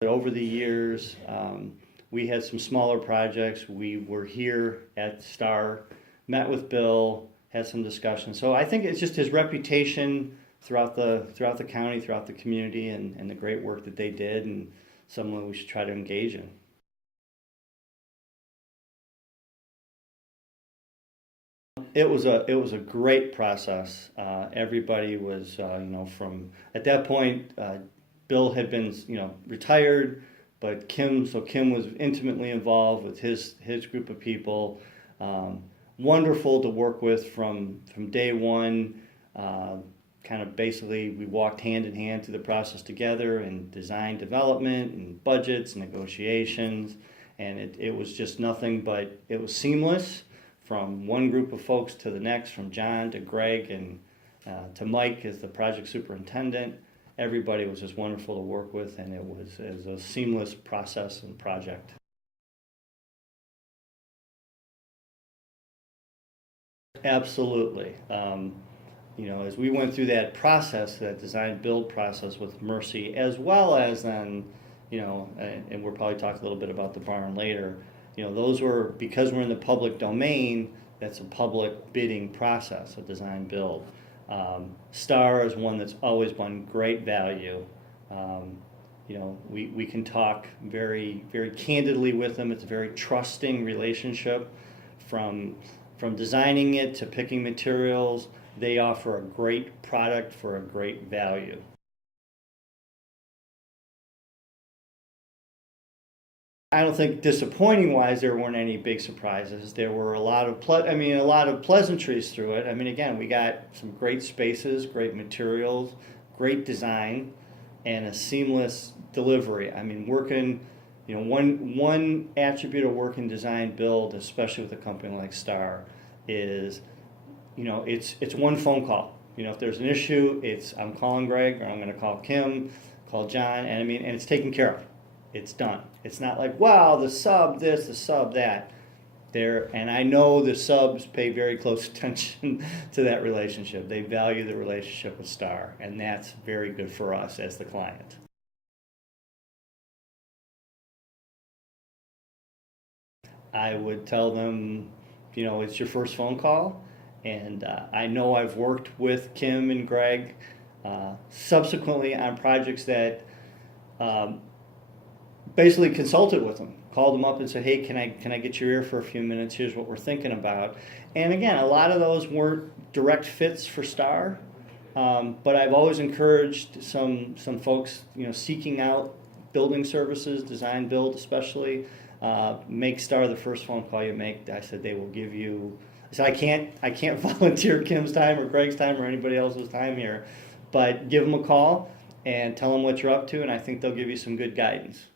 Over the years, we had some smaller projects. We were here at Star, met with Bill, had some discussion. So I think it's just his reputation throughout the county, throughout the community, and the great work that they did, and someone we should try to engage in. It was a great process. Everybody was from at that point. Bill had been retired, but Kim was intimately involved with his group of people. Wonderful to work with from day one. Kind of basically we walked hand in hand through the process together in design development and budgets, negotiations, and it was just nothing but it was seamless from one group of folks to the next, from John to Greg and to Mike as the project superintendent. Everybody was just wonderful to work with, and it was a seamless process and project. Absolutely. As we went through that process, that design build process with Mercy, as well as then, and we'll probably talk a little bit about the barn later. Those were, because we're in the public domain, that's a public bidding process, a design build. Star is one that's always been great value. We can talk very, very candidly with them. It's a very trusting relationship from designing it to picking materials. They offer a great product for a great value. I don't think disappointing wise there weren't any big surprises. There were a lot of pleasantries through it. Again, we got some great spaces, great materials, great design, and a seamless delivery. Working, one attribute of working design build, especially with a company like Star, is it's one phone call. If there's an issue, I'm calling Greg, or I'm going to call Kim, call John, and it's taken care of. It's done. It's not like, wow, the sub this, the sub that. And I know the subs pay very close attention to that relationship. They value the relationship with Star, and that's very good for us as the client. I would tell them, it's your first phone call, and I know I've worked with Kim and Greg subsequently on projects that basically consulted with them, called them up and said, hey, can I get your ear for a few minutes? Here's what we're thinking about. And again, a lot of those weren't direct fits for Star, but I've always encouraged some folks, seeking out building services, design build especially, make Star the first phone call you make. I said they will give you. I said I can't volunteer Kim's time or Greg's time or anybody else's time here, but give them a call and tell them what you're up to, and I think they'll give you some good guidance.